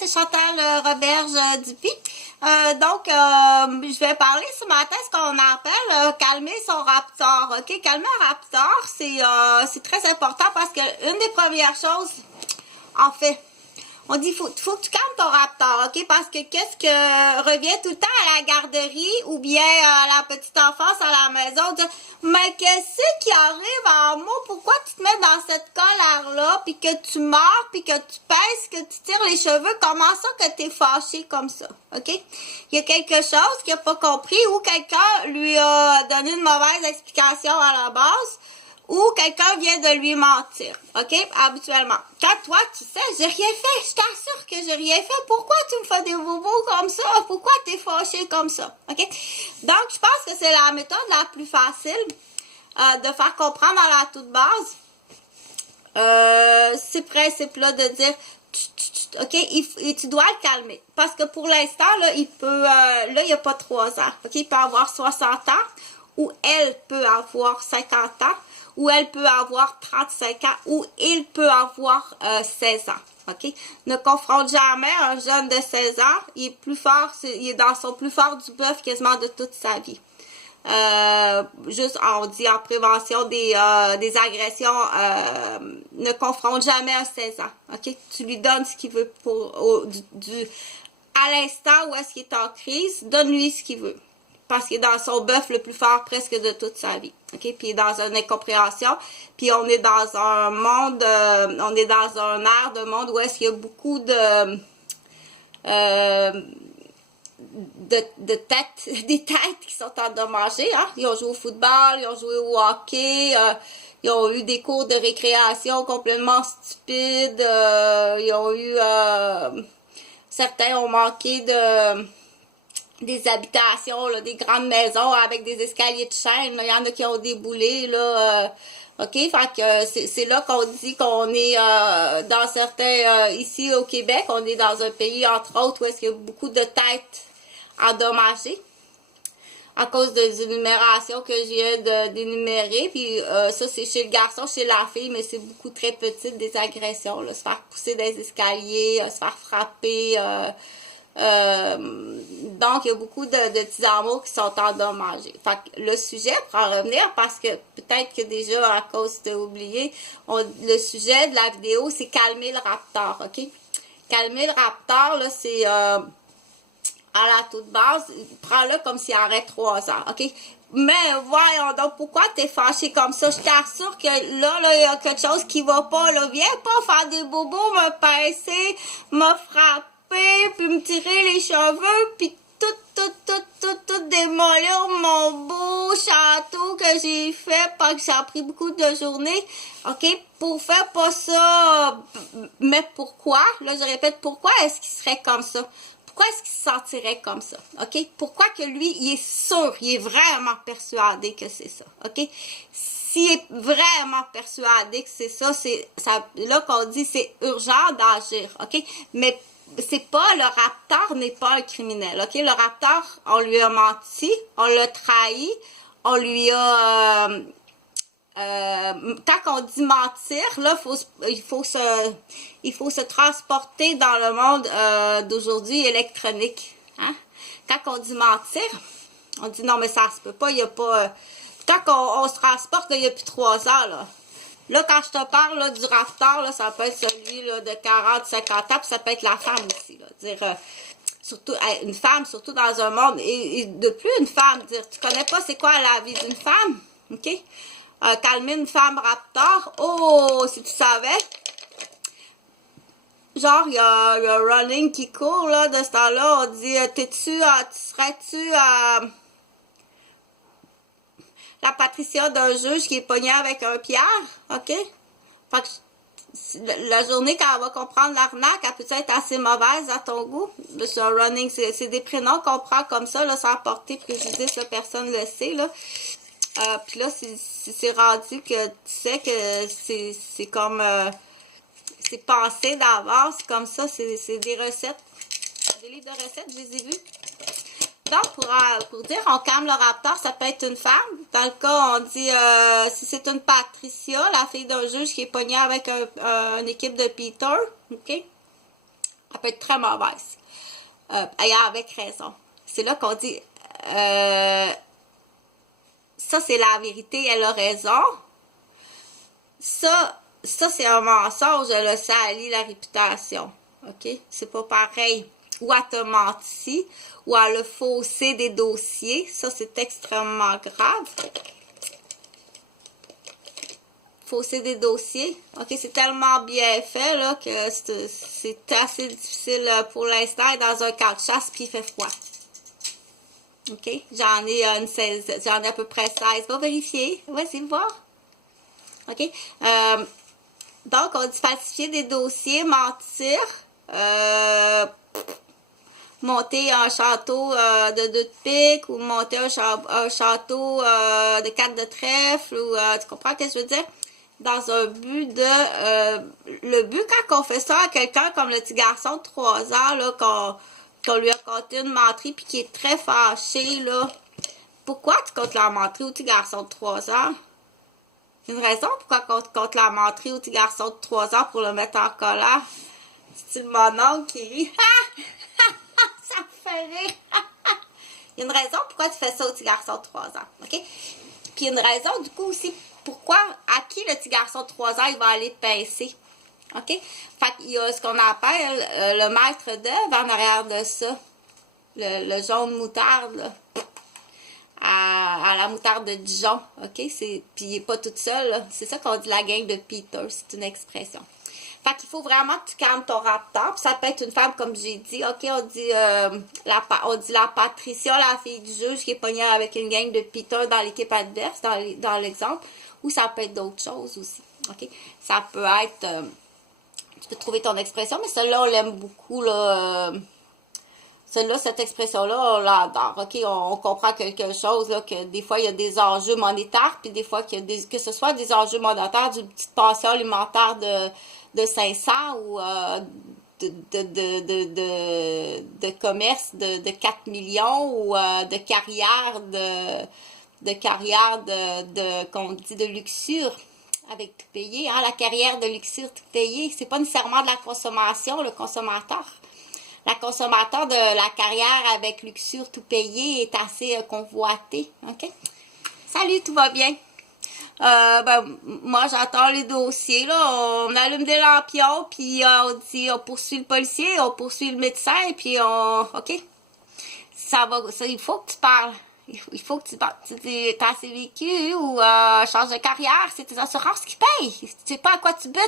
c'est Chantal Roberge Dupuis. Je vais parler ce matin ce qu'on appelle calmer son raptor. OK? Calmer un raptor, c'est très important parce que une des premières choses, en fait, on dit faut que tu calmes ton raptor, OK? Parce que qu'est-ce que revient tout le temps à la garderie ou bien à la petite enfance à la maison, dire mais qu'est-ce qui arrive en moi? Pourquoi tu te mets dans cette colère-là, puis que tu mords, puis que tu pèses, que tu tires les cheveux? Comment ça que t'es fâché comme ça? OK? Il y a quelque chose qu'il n'a pas compris ou quelqu'un lui a donné une mauvaise explication à la base. Ou quelqu'un vient de lui mentir, OK? Habituellement. Quand toi, tu sais, j'ai rien fait, je t'assure que j'ai rien fait. Pourquoi tu me fais des bobos comme ça? Pourquoi t'es fâché comme ça? OK? Donc, je pense que c'est la méthode la plus facile de faire comprendre dans la toute base. Ce principe-là de dire, OK, et tu dois le calmer. Parce que pour l'instant, là, il n'y a pas 3 ans. OK? Il peut avoir 60 ans ou elle peut avoir 50 ans. Ou elle peut avoir 35 ans, ou il peut avoir 16 ans. OK? Ne confronte jamais un jeune de 16 ans. Il est plus fort, il est dans son plus fort du bœuf quasiment de toute sa vie. Juste, on dit en prévention des agressions, ne confronte jamais un 16 ans. OK? Tu lui donnes ce qu'il veut à l'instant où est-ce qu'il est en crise, donne-lui ce qu'il veut. Parce qu'il est dans son bœuf le plus fort presque de toute sa vie. OK? Puis il est dans une incompréhension. Puis on est dans un monde, on est dans un air de monde où est-ce qu'il y a beaucoup de têtes, des têtes qui sont endommagées. Hein? Ils ont joué au football, ils ont joué au hockey, ils ont eu des cours de récréation complètement stupides. Ils ont eu... certains ont manqué des habitations, là, des grandes maisons avec des escaliers de chaîne. Là. Il y en a qui ont déboulé. Là, OK? Fait que c'est là qu'on dit qu'on est dans certains... ici au Québec, on est dans un pays, entre autres, où est-ce qu'il y a beaucoup de têtes endommagées à cause des énumérations que j'ai d'énumérer. Puis ça, c'est chez le garçon, chez la fille, mais c'est beaucoup très petite, des agressions. Là. Se faire pousser des escaliers, se faire frapper... donc, il y a beaucoup de petits amours qui sont endommagés. Fait que le sujet, pour en revenir, parce que peut-être que déjà, à cause de oublié, le sujet de la vidéo, c'est calmer le raptor, OK? Calmer le raptor, là, c'est à la toute base, prends-le comme s'il aurait 3 ans, OK? Mais voyons donc, pourquoi t'es fâché comme ça? Je t'assure que là, il y a quelque chose qui va pas, là. Viens pas faire des bobos, me pincer, me frapper, puis me tirer les cheveux, puis tout démolir mon beau château que j'ai fait, parce que ça a pris beaucoup de journées, OK? Pour faire pas ça, mais pourquoi? Là, je répète, pourquoi est-ce qu'il serait comme ça? Pourquoi est-ce qu'il se sentirait comme ça? OK? Pourquoi que lui, il est sûr, il est vraiment persuadé que c'est ça? OK? S'il est vraiment persuadé que c'est ça, c'est ça, là qu'on dit c'est urgent d'agir. OK? Mais c'est pas, le raptor n'est pas un criminel, OK? Le raptor, on lui a menti, on l'a trahi, on lui a... quand on dit mentir, là, il faut se transporter dans le monde d'aujourd'hui électronique. Hein? Quand on dit mentir, on dit non, mais ça se peut pas, il y a pas... quand on se transporte, là, il y a plus 3 ans, là. Là, quand je te parle là, du raptor, là, ça peut être celui là, de 40, 50 ans, puis ça peut être la femme aussi. Là. Dire, surtout une femme, surtout dans un monde, et de plus une femme, dire, tu connais pas c'est quoi la vie d'une femme, OK? Calmer une femme raptor, oh, si tu savais, genre, il y a un running qui court, là, de ce temps-là, on dit, serais-tu la Patricia d'un juge qui est pogné avec un pierre, OK? Fait que la journée quand elle va comprendre l'arnaque, elle peut être assez mauvaise à ton goût. C'est un running, c'est des prénoms qu'on prend comme ça, là, sans porter préjudice, là, personne ne le sait, là. Puis là, c'est rendu que tu sais que c'est comme... c'est pensé d'avance, comme ça, c'est des recettes. Des livres de recettes, je les ai vus. Donc, pour dire on calme le raptor, ça peut être une femme. Dans le cas, on dit, si c'est une Patricia, la fille d'un juge qui est pognée avec une équipe de Peter, OK? Elle peut être très mauvaise. Et avec raison. C'est là qu'on dit, ça c'est la vérité, elle a raison. Ça c'est un mensonge, elle a sali la réputation. OK? C'est pas pareil. Ou elle te menti, ou elle a faussé des dossiers. Ça, c'est extrêmement grave. Fausser des dossiers. OK, c'est tellement bien fait là que c'est assez difficile pour l'instant. Dans un camp de chasse, puis il fait froid. OK? J'en ai j'en ai à peu près 16. Va vérifier. Vas-y voir. OK? Donc, on dit falsifier des dossiers, mentir, monter un château de 2 de pique ou monter un château de 4 de trèfle ou tu comprends ce que je veux dire? Dans un but de... le but quand on fait ça à quelqu'un comme le petit garçon de 3 ans, là, qu'on lui a conté une menterie puis qui est très fâché, là. Pourquoi tu comptes la menterie au petit garçon de 3 ans? Une raison pourquoi on compte la menterie au petit garçon de 3 ans pour le mettre en colère? C'est mon oncle qui rit. Ça me fait rire. Il y a une raison pourquoi tu fais ça au petit garçon de 3 ans. OK? Puis il y a une raison du coup aussi pourquoi, à qui le petit garçon de 3 ans, il va aller pincer. OK? Fait qu'il y a ce qu'on appelle le maître d'œuvre en arrière de ça. Le jaune moutarde, là. À la moutarde de Dijon, OK? Puis il n'est pas toute seule, c'est ça qu'on dit la gang de Peter, c'est une expression. Fait qu'il faut vraiment que tu calmes ton raptor, puis ça peut être une femme, comme j'ai dit, OK, on dit la Patricia, la fille du juge, qui est pognée avec une gang de Peter dans l'équipe adverse, dans l'exemple, ou ça peut être d'autres choses aussi, OK? Ça peut être, tu peux trouver ton expression, mais celle-là, on l'aime beaucoup, là, celle-là, cette expression-là, on l'adore. OK, on comprend quelque chose, là, que des fois, il y a des enjeux monétaires, puis des fois, que ce soit des enjeux monétaires d'une petite pension alimentaire de 500 ou de commerce de 4 millions ou de carrière qu'on dit de luxure avec tout payé. Hein? La carrière de luxure tout payé, c'est pas nécessairement de la consommation, le consommateur. La consommateur de la carrière avec luxure tout payé est assez convoitée. OK? Salut, tout va bien? Moi, j'attends les dossiers, là. On allume des lampions, puis on dit, on poursuit le policier, on poursuit le médecin, puis OK? Il faut que tu parles. Il faut que tu parles. T'as assez vécu ou change de carrière, c'est tes assurances qui payent. Tu sais pas à quoi tu butes.